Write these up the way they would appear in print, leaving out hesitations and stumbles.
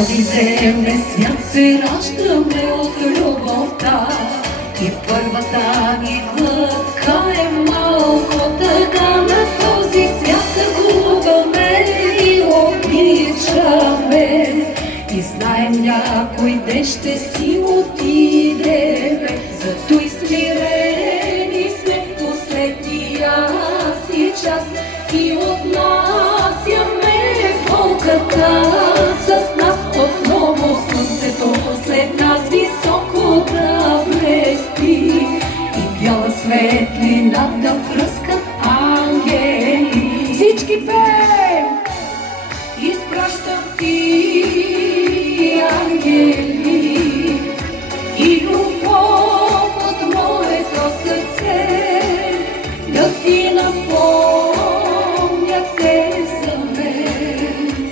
този земен свят се раждаме от любовта и първата ни глътка е малко тъга на този свят да губаме и обичаме и знаем някой ден ще си отидеме, зато и смирени сме в последния си час и отнасяме болката с нас. Отново слънцето след нас високо да блести и бяла светлина да пръскат ангели. Всички пеем! Изпращам ти ангели и любов от моето сърце да ти напомня те за мен.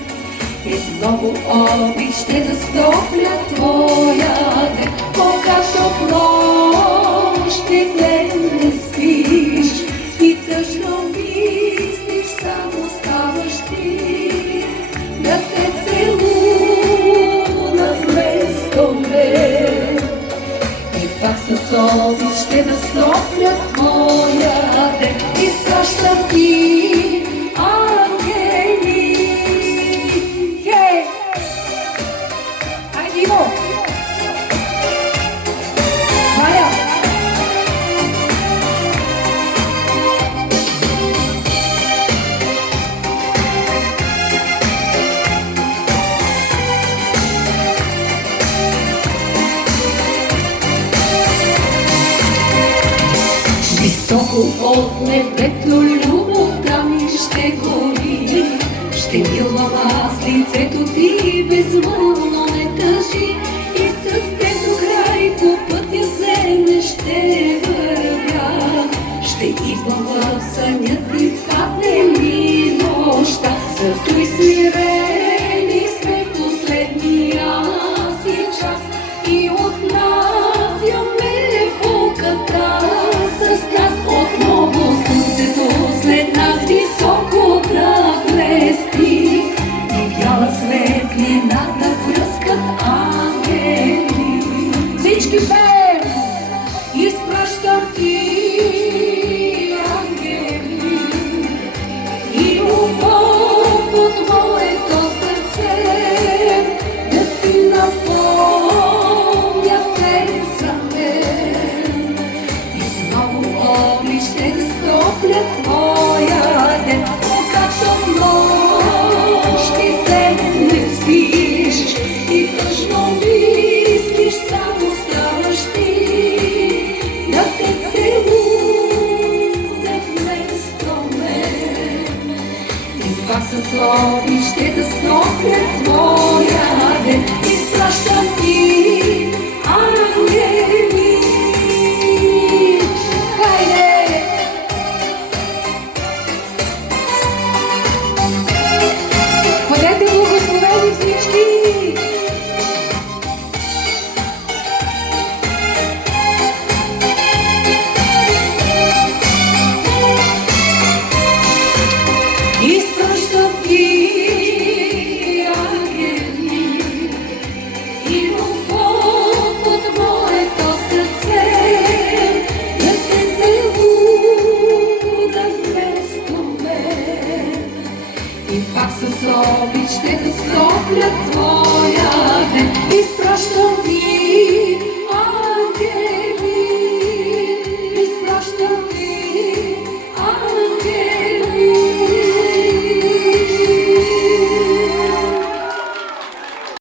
И с много обич ще да стопля твоя ден, когато в нощи ден не спиш и тъжно мислиш, само ставаш ти да те целуна вместо мен. И пак с обич ще да стопля твоя ден, изпращам ти ангели. Хей! Хайде, Иво! Валя! Високо от небето любовта ми ще гори, ще милвам аз лицето ти безмълвно не тъжи и с теб до край по пътя земен ще вървя. Ще идвам в съня ти, падне ли нощта, зато и смирени сме в последния си час и отнасяме болката с нас. Отново слънцето след нас високо да блести и бяла светлина да пръскат ангели. Всички пеем! Изпращам ти ангели и любов от моето сърце да ти напомня те за мен. И с много обич ще да стопля твоя ден, когато в нощите не спиш и тъжно мислиш, само ставаш ти да те целуна вместо мен. И пак с обич ще да стопля твоя ден, изпращам ти ангели. Хайде! Бъдете благословени всички! Изпращам ти ангели и любов от моето сърце да те целуна вместо мен. И пак с обич ще да стопля твоя ден, изпращам ти